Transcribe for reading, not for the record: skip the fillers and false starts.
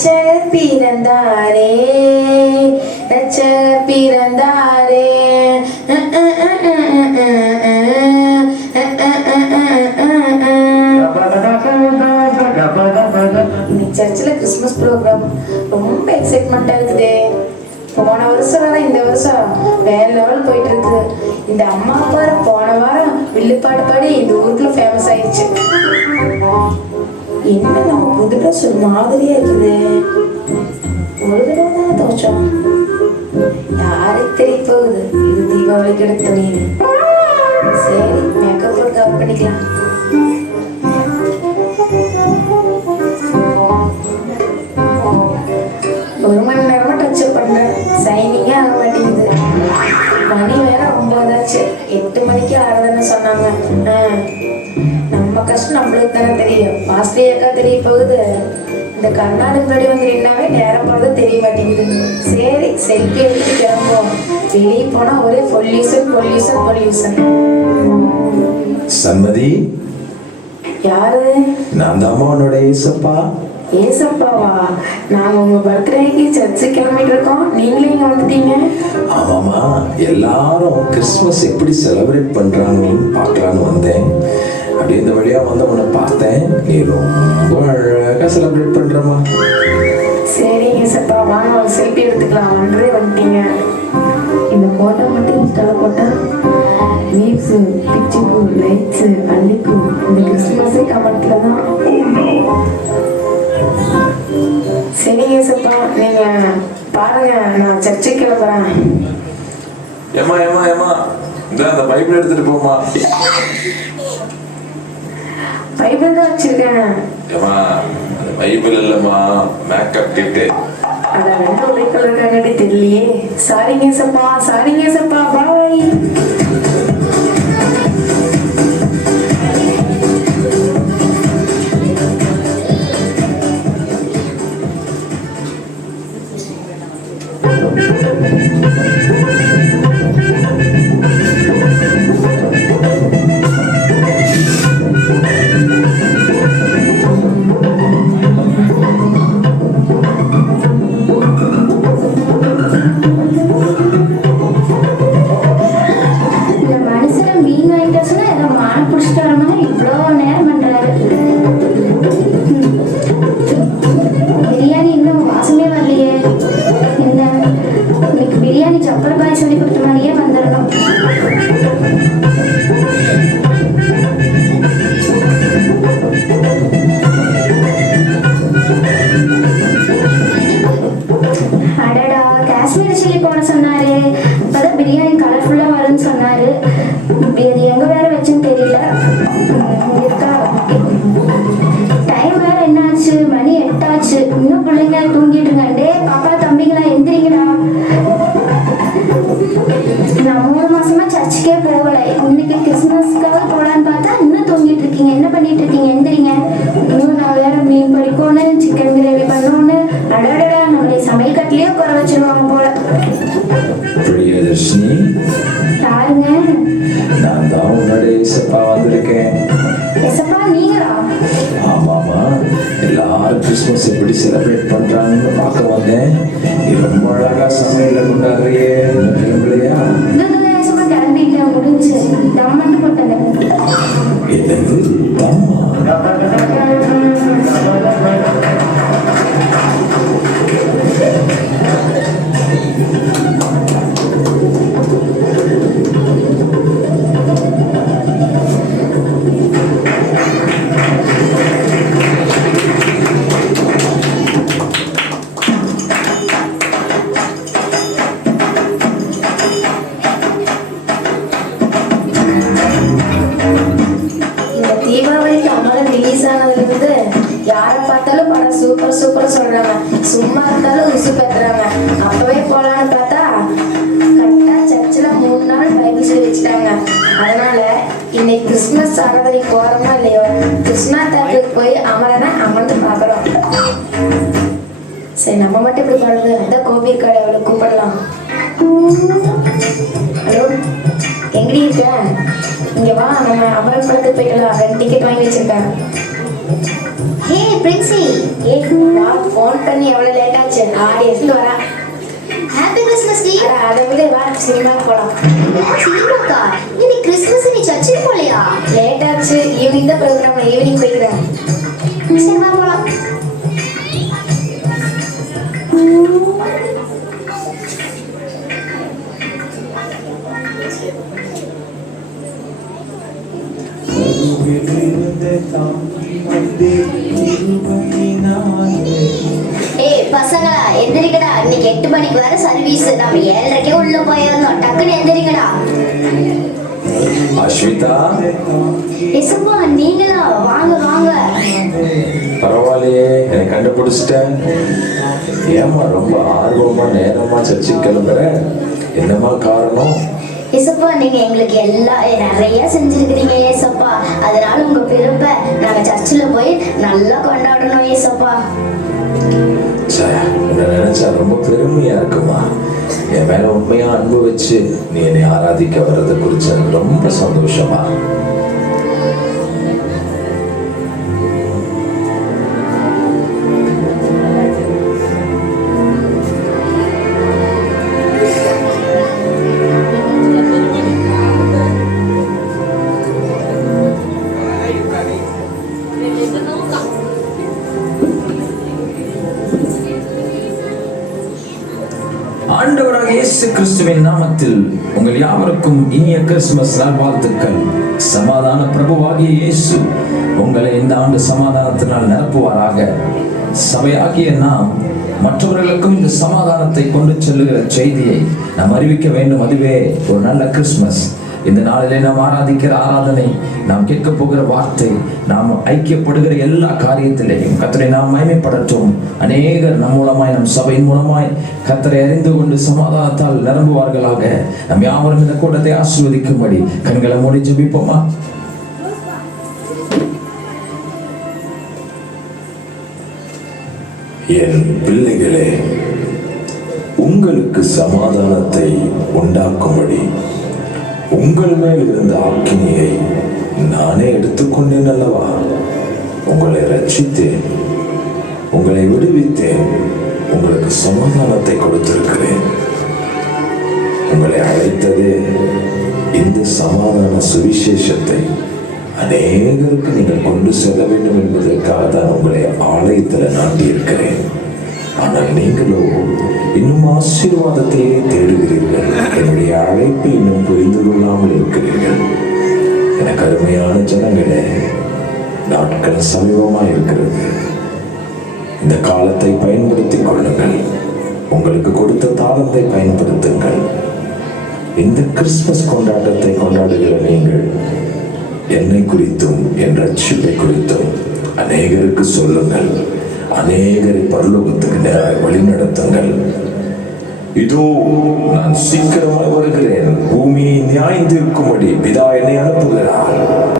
ரட்சகர் பிறந்தாரே, ரட்சகர் பிறந்தாரே. சர்ச்சில் கிறிஸ்மஸ் ப்ரோக்ராம் ரொம்ப எக்ஸைட்மெண்ட்டாக இருக்குது. போன வருஷம் வேற இந்த வருஷம் வேற லெவல் போயிட்டு இருக்குது. இந்த அம்மா அப்பா போன வாரம் வில்லுப்பாடு பாடி இந்த ஊருக்குள்ள ஃபேமஸ் ஆயிடுச்சு. என்ன நம்ம புது ட்ரெஸ் மாதிரியா இருக்குது. ஒரு தடவை தான் தோச்சோம். யாருக்கு தெரிய போகுது இது தீபாவளிக்கு எடுத்த நீனு. சரி மேக்கப் போட்டு கவர் பண்ணிக்கலாம். ஒரு மணி நேரமா டச் பண்றேன், சைனிங்கே ஆக மாட்டேங்குது. மணி வேற 9 ஆச்சு. 8 மணிக்கு ஆடுறதுன்னு சொன்னாங்க. நம்ம கஷ்டம் நம்மளுக்கு தானே தெரியும். மாஸ்டரியாக்கா தெரிய போகுது. இந்த கர்நாடக முன்னாடி வந்து நின்னாவே நேரம் போறது தெரிய மாட்டேங்குது. சரி செல்ஃபி எடுத்து கிளம்புவோம். வெளியே போனா ஒரே பொல்யூஷன் பொல்யூஷன் பொல்யூஷன். சம்மதி யாரு? நான் தான் உன்னோட ஏசப்பா. ஏசப்பாவா? நாங்க உங்க பர்த்டேக்கு சர்ச்சு கிளம்பிட்டு இருக்கோம், நீங்களே இங்க வந்துட்டீங்க. ஆமாமா, எல்லாரும் கிறிஸ்மஸ் எப்படி செலிப்ரேட் பண்றாங்கன்னு பார்க்கலான்னு வந்தேன். அப்படியே இந்த வழியா வந்து உன்னை பார்த்தேன். நீ ரொம்ப அழகா செலிப்ரேட் பண்றமா. சரி ஏசப்பா வாங்க ஒரு செல்ஃபி எடுத்துக்கலாம். ஒன்றே வந்துட்டீங்க. இந்த போட்டோ மட்டும் இன்ஸ்டால போட்டா லீவ்ஸ், பிச்சுக்கு, லைட்ஸ், அள்ளிக்கு இந்த கிறிஸ்துமஸே கமெண்ட்ல தான். சரி ஏசப்பா நீங்க பாருங்க, நான் சர்ச்சுக்கு கிளம்புறேன். ஏமா ஏமா ஏமா இந்த அந்த பைபிள் எடுத்துட்டு போமா. பைபிள் தான் வச்சிருக்கேன். ஏமா அந்த பைபிள் இல்லம்மா, மேக்கப் கிட்டு. அத ரெண்டு ஒரே கலர் கண்ணாடி தெரியலையே. சாரிங்க ஏசப்பா, சாரிங்க ஏசப்பா, பாய். கிறிஸ்மஸ் எப்படி செலிப்ரேட் பண்றாங்கன்னு பார்க்க வந்தேன். நீ ரொம்ப அழகா சமையல கொண்டாடுறியே, கிளம்பலையா? முடிஞ்சு தம் மட்டும் போட்டேன். என்னது தம்மா? யாரை பார்த்தாலும் படம் சூப்பர் சூப்பர் சொல்றாங்க. சும்மா இருந்தாலும் உசு பெத்துறாங்க. அப்பவே போலான்னு பார்த்தா கரெக்டா சர்ச்சில் 3 நாள் பைபிள் சொல்லி வச்சுட்டாங்க. அதனால இன்னைக்கு கிறிஸ்துமஸ் ஆராதனை போறோமா இல்லையோ, கிருஷ்ணா தேட்டருக்கு போய் அமரனா அமர்ந்து பாக்குறோம். சரி நம்ம மட்டும் இப்படி பாடுறது, அதான் கோபி கடை அவளை கூப்பிடலாம். ஹலோ எங்கடி இருக்க? இங்க வா, நம்ம அமரன் படத்துக்கு போயிடலாம். 2 டிக்கெட் வாங்கி வச்சிருக்கேன். Hey Princy, வா ஃபோன் பண்ணி எவ்வளோ லேட் ஆச்சு? ஆடியன்ஸ்ல வரா. ஹாப்பி கிறிஸ்மஸ் டி. அட அதை விட வா சினிமா போலாம். சினிமாக்கா? இன்னைக்கு கிறிஸ்மஸ் நீ சர்ச்சுக்கு போலையா? லேட் ஆச்சு. ஈவினிங் தான் ப்ரோக்ராம். ஈவினிங் போய்க்கிறேன். சரி வா போலாம். ஏய் பசங்களா எந்திரிக்கடா, இன்னைக்கு 8 மணிக்கு வர சர்வீஸ். நம்ம 7:30க்கே உள்ள போயிருந்தோம். டக்குன்னு எந்திரிக்கடா. அஸ்விதா, எசப்பா நீங்களா? வாங்க வாங்க. பரவாயில்லையே, எனக்கு கண்டுபிடிச்சிட்டேன். ஏமா ரொம்ப ஆர்வமா நேரமா சர்ச்சுக்கு கிளம்புற? என்னமா காரணம்? ஏசப்பா நீங்க எங்களுக்கு எல்லாம் நிறைய செஞ்சிருக்கிறீங்க ஏசப்பா. அதனால உங்க பிறப்பை நாங்க சர்ச்சில் போய் நல்லா கொண்டாடணும் ஏசப்பா. உன்னை நினைச்சா ரொம்ப பெருமையா இருக்குமா. என் மேல உண்மையா அன்பு வச்சு நீ என்னை ஆராதிக்க வர்றதை குறிச்சு எனக்கு ரொம்ப சந்தோஷமா. ஆண்டவராக இயேசு கிறிஸ்துவின் நாமத்தில் உங்கள் யாவருக்கும் இனிய கிறிஸ்துமஸ் நல்வாழ்த்துக்கள். சமாதான பிரபுவாகிய இயேசு உங்களை இந்த ஆண்டு சமாதானத்தினால் நிரப்புவாராக. சபையாகிய நாம் மற்றவர்களுக்கும் இந்த சமாதானத்தை கொண்டு செல்லுகிற செய்தியை நாம் அறிவிக்க வேண்டும். அதுவே ஒரு நல்ல கிறிஸ்துமஸ். இந்த நாளிலே நாம் ஆராதிக்கிற ஆராதனை, நாம் கேட்க போகிற வார்த்தை, நாம் ஐக்கியப்படுகிற எல்லா காரியத்திலேயும் கர்த்தரை நாம் மகிமைப்படுத்தும். அநேகர் நம் மூலமாய், நம் சபையின் மூலமாய் கர்த்தரை அறிந்து கொண்டு சமாதானத்தால் நிரம்புவார்களாக. நம் யாவரும் இந்த கூட்டத்தை ஆசீர்வதிக்கும்படி கண்களை மூடி ஜெபிப்போமா? என் பிள்ளைகளே, உங்களுக்கு சமாதானத்தை உண்டாக்கும்படி உங்கள் மேல் இருந்த ஆக்கினியை நானே எடுத்துக்கொண்டேன் அல்லவா. உங்களை ரட்சித்தேன், உங்களை விடுவித்தேன், உங்களுக்கு சமாதானத்தை கொடுத்திருக்கிறேன். உங்களை அழைத்ததே இந்த சமாதான சுவிசேஷத்தை அநேகருக்கு நீங்கள் கொண்டு செல்ல வேண்டும் என்பதற்காக தான் உங்களை ஆலயத்தில் நாட்டியிருக்கிறேன். ஆனால் நீங்களோ இன்னும் ஆசீர்வாதத்தையே தேடுகிறீர்கள். என்னுடைய அழைப்பை இன்னும் புரிந்து கொள்ளாமல் இருக்கிறீர்கள். எனக்கு அருமையான ஜனங்களே, நாட்கள் சமீபமாக இருக்கிறது. இந்த காலத்தை பயன்படுத்திக் கொள்ளுங்கள். உங்களுக்கு கொடுத்த தாளத்தை பயன்படுத்துங்கள். இந்த கிறிஸ்துமஸ் கொண்டாட்டத்தை கொண்டாடுகிற நீங்கள் என்னை குறித்தும் என் ரட்சிப்பை குறித்தும் அநேகருக்கு சொல்லுங்கள். அநேகரை பரலோகத்துக்கு நேராக வழிநடத்துங்கள். இதோ நான் சீக்கிரமாக வருகிறேன். பூமியை நியாயம் தீர்க்கும்படி பிதா என்னை அனுப்புகிறார்.